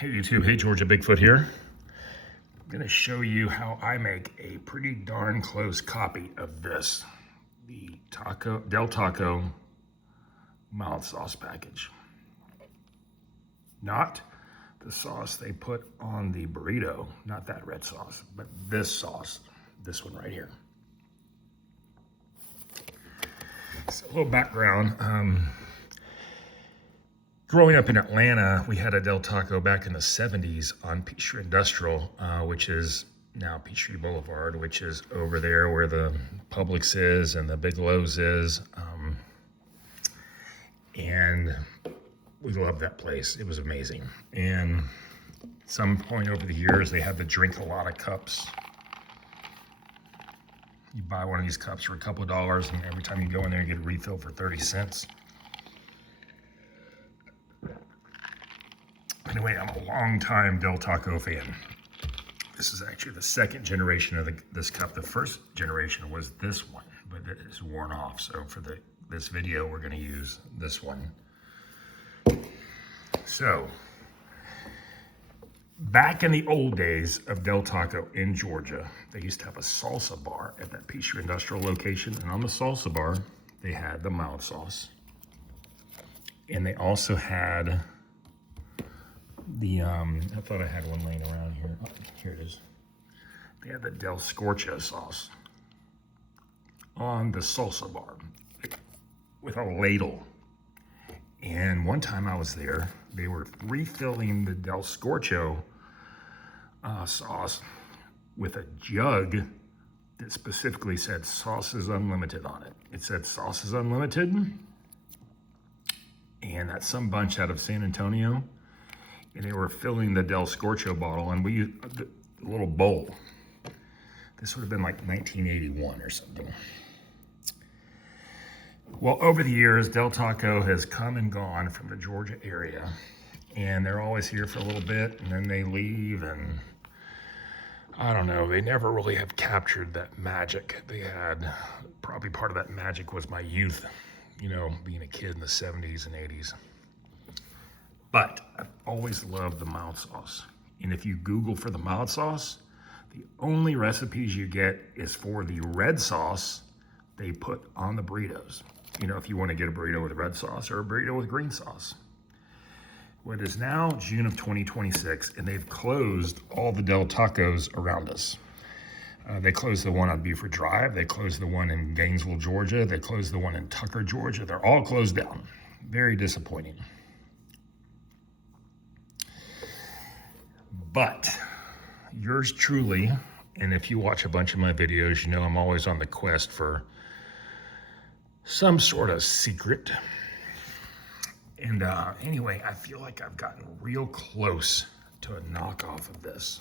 Hey YouTube, hey Georgia Bigfoot here. I'm gonna show you how I make a pretty darn close copy of this, the Del Taco mild sauce package. Not the sauce they put on the burrito, not that red sauce, but this sauce, this one right here. So a little background. Growing up in Atlanta, we had a Del Taco back in the 70s on Peachtree Industrial, which is now Peachtree Boulevard, which is over there where the Publix is and the Big Lowe's is. And we loved that place. It was amazing. And at some point over the years, they had to drink a lot of cups. You buy one of these cups for a couple of dollars, and every time you go in there, you get a refill for 30 cents. Anyway, I'm a long-time Del Taco fan. This is actually the second generation of this cup. The first generation was this one, but it is worn off. So for this video, we're gonna use this one. So, back in the old days of Del Taco in Georgia, they used to have a salsa bar at that Peachtree Industrial location. And on the salsa bar, they had the mild sauce. And they also had I thought I had one laying around here. Oh, here it is. They had the Del Scorcho sauce on the salsa bar with a ladle. And one time I was there, they were refilling the Del Scorcho sauce with a jug that specifically said sauce is unlimited on it. It said sauce is unlimited. And that's some bunch out of San Antonio. And they were filling the Del Scorcho bottle, and we used a little bowl. This would have been like 1981 or something. Well, over the years, Del Taco has come and gone from the Georgia area, and they're always here for a little bit, and then they leave, and I don't know, they never really have captured that magic they had. Probably part of that magic was my youth, you know, being a kid in the 70s and 80s. But I've always loved the mild sauce. And if you Google for the mild sauce, the only recipes you get is for the red sauce they put on the burritos. You know, if you want to get a burrito with red sauce or a burrito with green sauce. Well, it is now June of 2026, and they've closed all the Del Tacos around us. They closed the one on Buford Drive. They closed the one in Gainesville, Georgia. They closed the one in Tucker, Georgia. They're all closed down. Very disappointing. But yours truly, and if you watch a bunch of my videos, you know I'm always on the quest for some sort of secret. And anyway, I feel like I've gotten real close to a knockoff of this.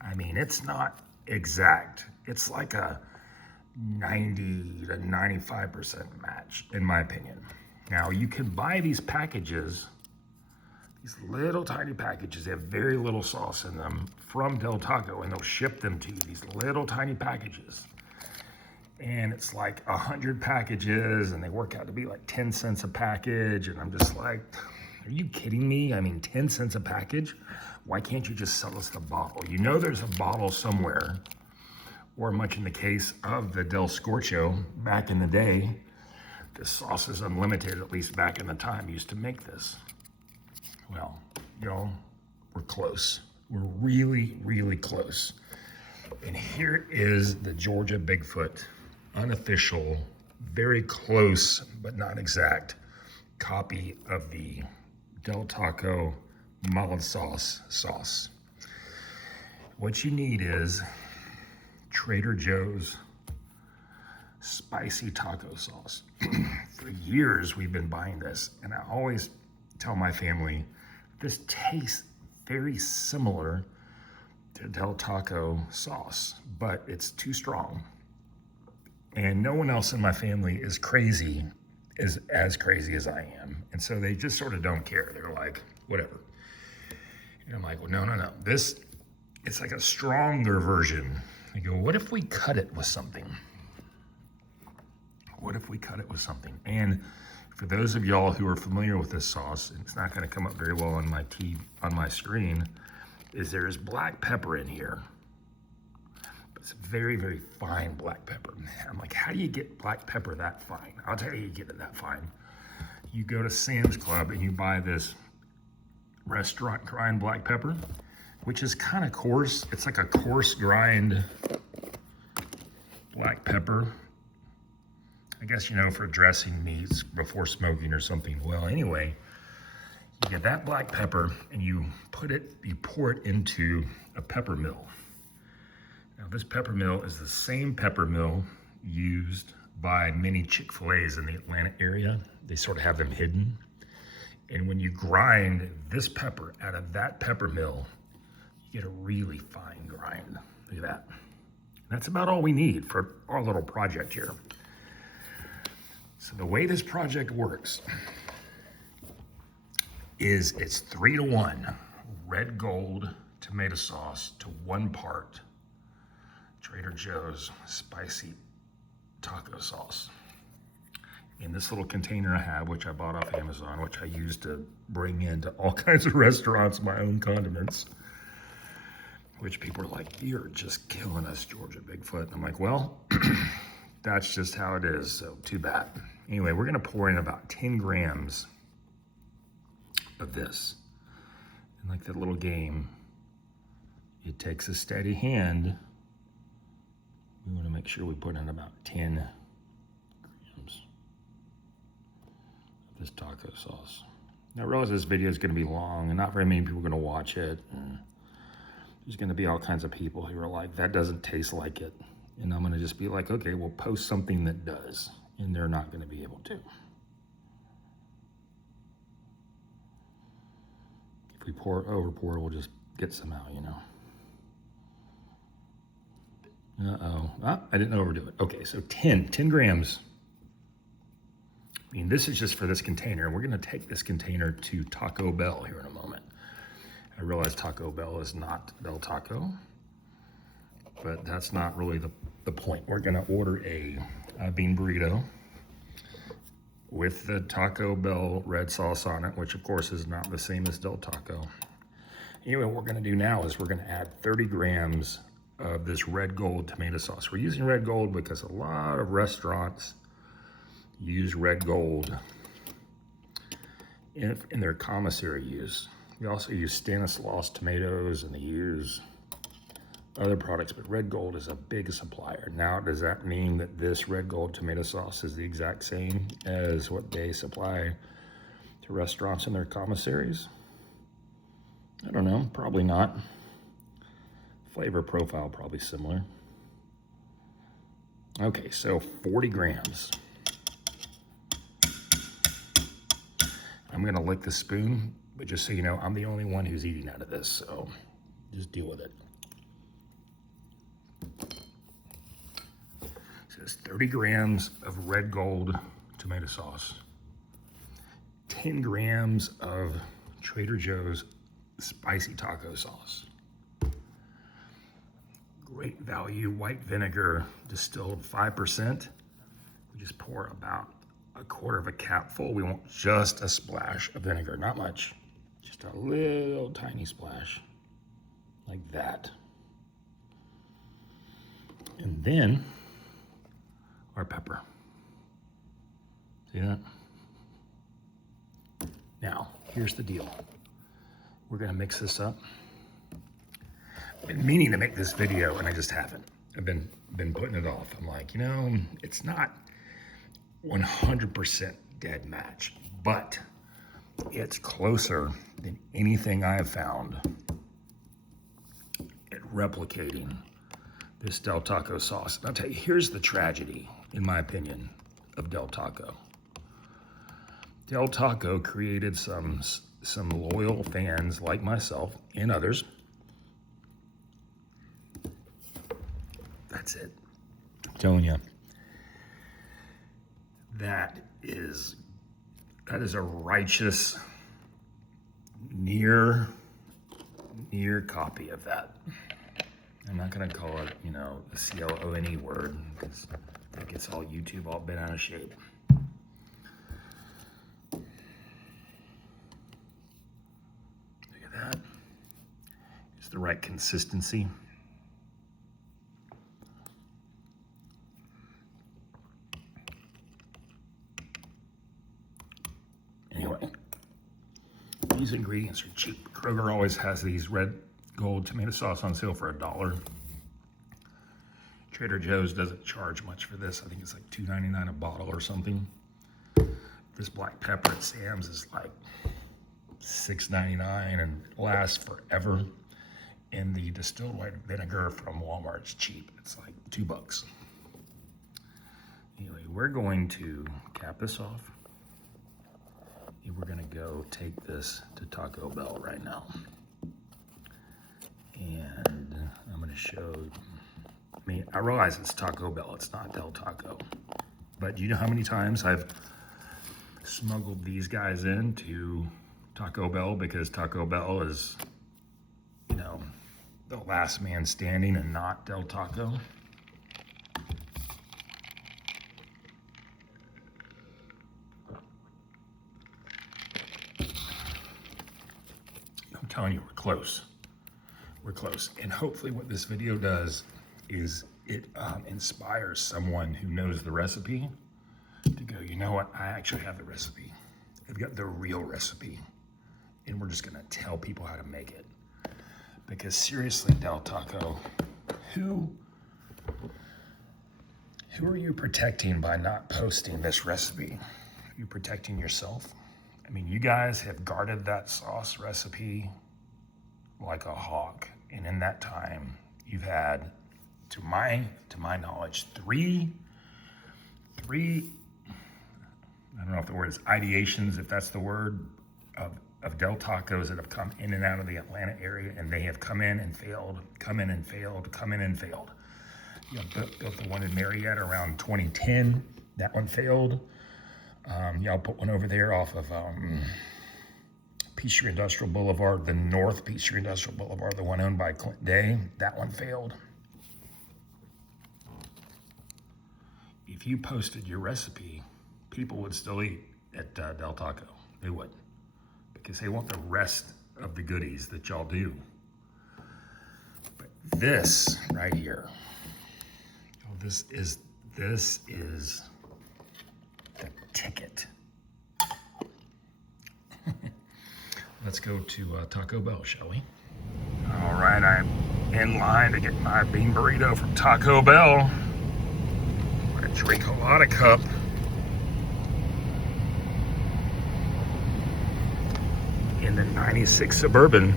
I mean, it's not exact. It's like a 90 to 95% match, in my opinion. Now, you can buy these packages, these little tiny packages. They have very little sauce in them from Del Taco, and they'll ship them to you, these little tiny packages. And it's like 100 packages, and they work out to be like 10 cents a package. And I'm just like, are you kidding me? I mean, 10 cents a package? Why can't you just sell us the bottle? You know there's a bottle somewhere, or much in the case of the Del Scorcho, back in the day, the sauce is unlimited, at least back in the time used to make this. Well, y'all, we're close. We're really, really close. And here is the Georgia Bigfoot, unofficial, very close, but not exact, copy of the Del Taco mild sauce. What you need is Trader Joe's spicy taco sauce. For years, we've been buying this, and I always tell my family, this tastes very similar to Del Taco sauce, but it's too strong. And no one else in my family is crazy, is as crazy as I am. And so they just sort of don't care. They're like, whatever. And I'm like, well, no. It's like a stronger version. I go, what if we cut it with something? What if we cut it with something? And For those of y'all who are familiar with this sauce, and it's not gonna come up very well on my screen, is there's black pepper in here. But it's very, very fine black pepper. I'm like, how do you get black pepper that fine? I'll tell you get it that fine. You go to Sam's Club and you buy this restaurant grind black pepper, which is kind of coarse. It's like a coarse grind black pepper. I guess, you know, for dressing meats before smoking or something. Well, anyway, you get that black pepper and you pour it into a pepper mill. Now, this pepper mill is the same pepper mill used by many Chick-fil-A's in the Atlanta area. They sort of have them hidden. And when you grind this pepper out of that pepper mill, you get a really fine grind. Look at that. That's about all we need for our little project here. So the way this project works is it's 3-to-1 red gold tomato sauce to 1 part Trader Joe's spicy taco sauce. In this little container I have, which I bought off Amazon, which I use to bring into all kinds of restaurants my own condiments, which people are like, you're just killing us, Georgia Bigfoot. And I'm like, well, that's just how it is, so too bad. Anyway, we're gonna pour in about 10 grams of this. And like that little game, it takes a steady hand. We wanna make sure we put in about 10 grams of this taco sauce. Now I realize this video is gonna be long and not very many people are gonna watch it. And there's gonna be all kinds of people who are like, that doesn't taste like it. And I'm gonna just be like, okay, we'll post something that does. And they're not gonna be able to. If we over pour, we'll just get some out, you know. Uh-oh, I didn't overdo it. Okay, so 10 grams. I mean, this is just for this container. We're gonna take this container to Taco Bell here in a moment. I realize Taco Bell is not Del Taco, but that's not really the point. We're gonna order a bean burrito with the Taco Bell red sauce on it, which of course is not the same as Del Taco. Anyway, what we're gonna do now is we're gonna add 30 grams of this red gold tomato sauce. We're using red gold because a lot of restaurants use red gold in their commissary use. We also use Stanislaus tomatoes and they use other products, but red gold is a big supplier. Now, does that mean that this red gold tomato sauce is the exact same as what they supply to restaurants in their commissaries? I don't know, probably not. Flavor profile probably similar. Okay, so 40 grams. I'm gonna lick the spoon, but just so you know, I'm the only one who's eating out of this, so just deal with it. So it's 30 grams of red gold tomato sauce, 10 grams of Trader Joe's spicy taco sauce, great value white vinegar, distilled 5%. We just pour about 1/4 of a cap full. We want just a splash of vinegar, not much, just a little tiny splash, like that. And then our pepper. See that? Now, here's the deal. We're gonna mix this up. I've been meaning to make this video and I just haven't. I've been putting it off. I'm like, you know, it's not 100% dead match, but it's closer than anything I have found at replicating this Del Taco sauce. And I'll tell you, here's the tragedy, in my opinion, of Del Taco. Del Taco created some loyal fans like myself and others. That's it. I'm telling you. That is a righteous near copy of that. I'm not gonna call it, you know, the CLONE word because that gets all YouTube all bent out of shape. the right consistency. Anyway, these ingredients are cheap. Kroger always has these red gold tomato sauce on sale for $1. Trader Joe's doesn't charge much for this. I think it's like $2.99 a bottle or something. This black pepper at Sam's is like $6.99 and lasts forever. And the distilled white vinegar from Walmart is cheap. It's like $2. Anyway, we're going to cap this off. And we're gonna go take this to Taco Bell right now. And I'm gonna show, I realize it's Taco Bell, it's not Del Taco. But you know how many times I've smuggled these guys into Taco Bell because Taco Bell is, you know, the last man standing and not Del Taco. I'm telling you, we're close. We're close. And hopefully what this video does is it inspires someone who knows the recipe to go, you know what, I actually have the recipe. I've got the real recipe. And we're just gonna tell people how to make it. Because seriously, Del Taco, who are you protecting by not posting this recipe? Are you protecting yourself? I mean, you guys have guarded that sauce recipe like a hawk. And in that time, you've had, to my knowledge, three, I don't know if the word is ideations, if that's the word, of Del Tacos that have come in and out of the Atlanta area, and they have come in and failed, come in and failed, come in and failed. You know, built the one in Marietta around 2010. That one failed. Y'all put one over there off of Peachtree Industrial Boulevard, the North Peachtree Industrial Boulevard, the one owned by Clint Day. That one failed. If you posted your recipe, people would still eat at Del Taco. They would. Because they want the rest of the goodies that y'all do. But this right here, oh, this is the ticket. Let's go to Taco Bell, shall we? All right, I'm in line to get my bean burrito from Taco Bell. I'm gonna drink a lot of cup. In the 96 Suburban.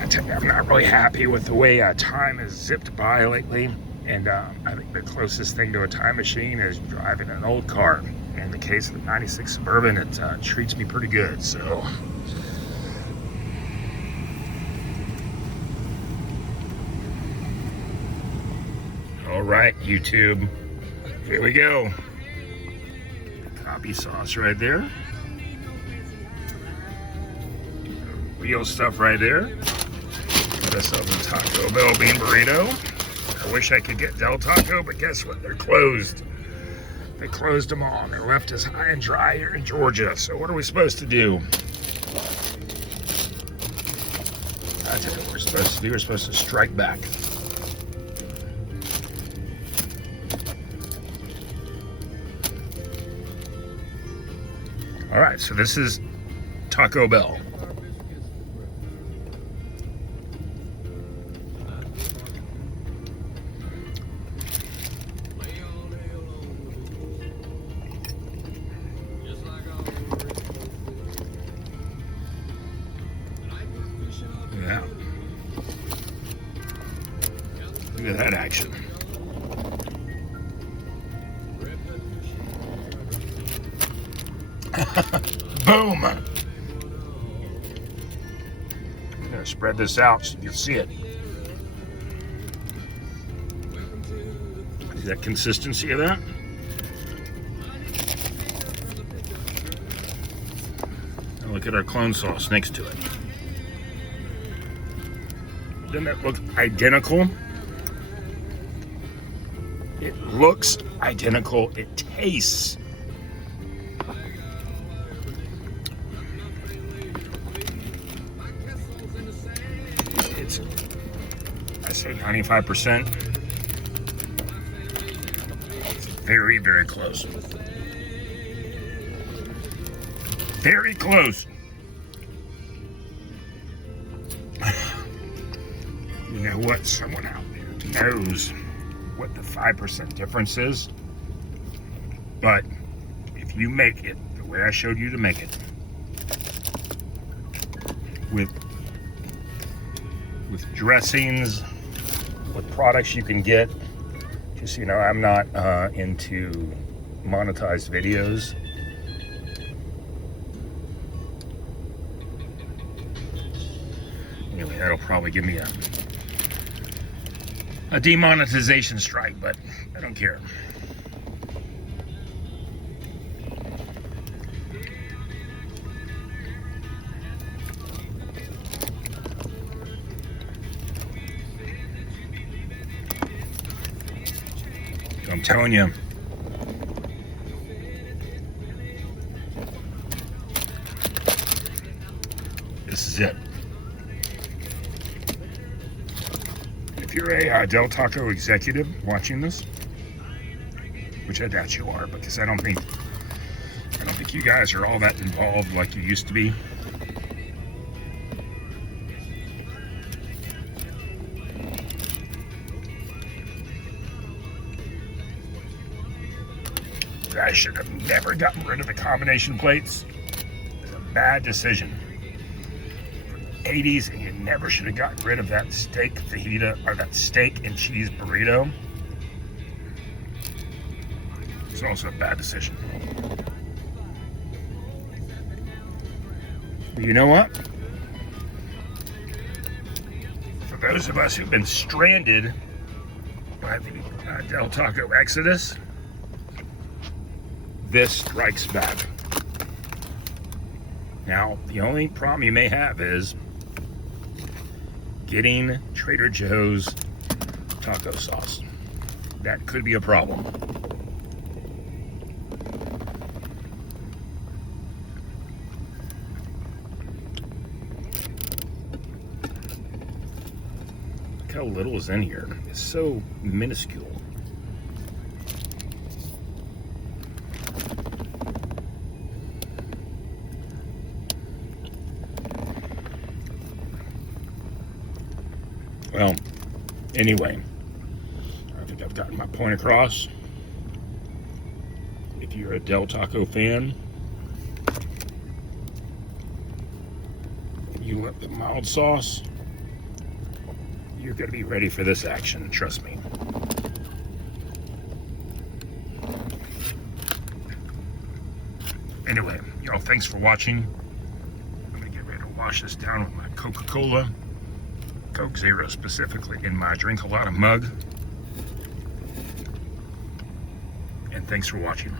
I tell you, I'm not really happy with the way time has zipped by lately. And I think the closest thing to a time machine is driving an old car. In the case of the 96 Suburban, it treats me pretty good, so. All right, YouTube, here we go. Copy sauce right there. Real stuff right there. Got ourselves a Taco Bell bean burrito. I wish I could get Del Taco, but guess what? They're closed. They closed them all. They're left us high and dry here in Georgia. So what are we supposed to do? I tell you what we're supposed to do. We're supposed to strike back. All right, so this is Taco Bell. Yeah. Look at that action. Boom! I'm gonna spread this out so you can see it. See that consistency of that? And look at our clone sauce next to it. Doesn't that look identical? It looks identical. It tastes. say 95%. It's very, very close. Very close. You know what? Someone out there knows what the 5% difference is. But if you make it the way I showed you to make it, with dressings, with products you can get, just so you know, I'm not into monetized videos. Anyway, that'll probably give me a demonetization strike, but I don't care. I'm telling you, this is it. If you're a Del Taco executive watching this, which I doubt you are, because I don't think you guys are all that involved like you used to be. I should have never gotten rid of the combination plates. It's a bad decision. For the 80s, and you never should have gotten rid of that steak fajita or that steak and cheese burrito. It's also a bad decision. But you know what? For those of us who've been stranded by the Del Taco Exodus, this strikes back. Now, the only problem you may have is getting Trader Joe's taco sauce. That could be a problem. Look how little is in here. It's so minuscule. Well, anyway, I think I've gotten my point across. If you're a Del Taco fan, and you love the mild sauce, you're going to be ready for this action, trust me. Anyway, y'all, thanks for watching. I'm going to get ready to wash this down with my Coca-Cola. Coke Zero specifically in my drink a lot of mug. And thanks for watching.